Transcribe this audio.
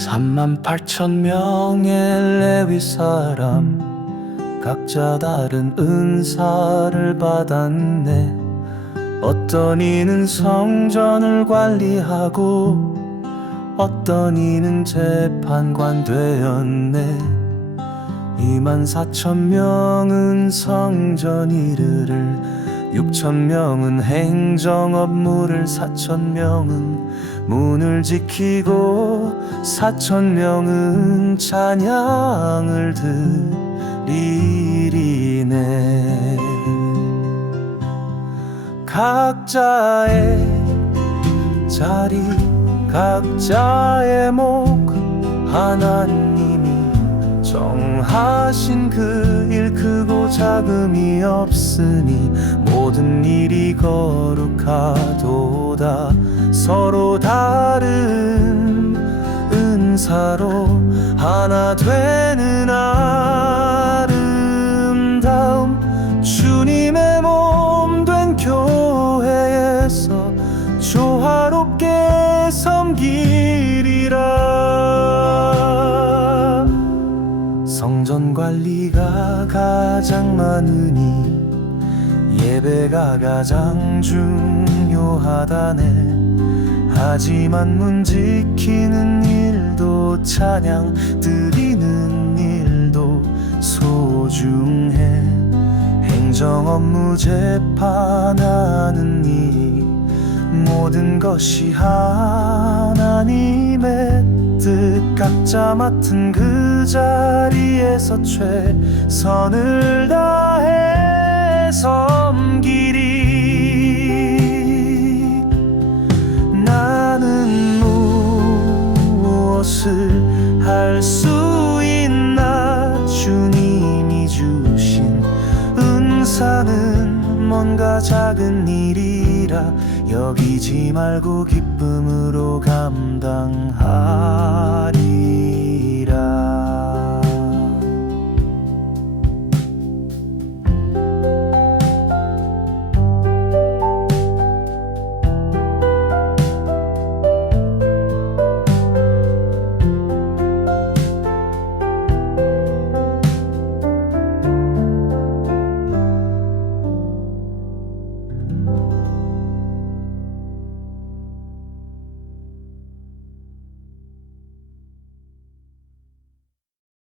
3만 8천 명의 레위 사람. 각자 다른 은사를 받았네. 어떤 이는 성전을 관리하고 어떤 이는 재판관 되었네. 2만 4천 명은 성전 일을 6천 명은 행정 업무를 4천 명은 문을 지키고 4천 명은 찬양을 드리리네. 각자의 자리 각자의 목 하나님이 정하신 그 일 크고 작음이 없으니 모든 일이 거룩하도다. 서로 다른 은사로 하나 되는 아름다움. 주님의 몸 된 교회에서 조화롭게 섬기리라. 성전 관리가 가장 많으니 예배가 가장 중요하다네. 하지만 문 지키는 일도 찬양 드리는 일도 소중해. 행정 업무 재판하는 일 모든 것이 하나님의 뜻. 각자 맡은 그 자리에서 최선을 다해 섬기리 나는 무엇을 할 수 있나? 주님이 주신 은사는 뭔가 작은 일이라 여기지 말고 기쁨으로 감당하리라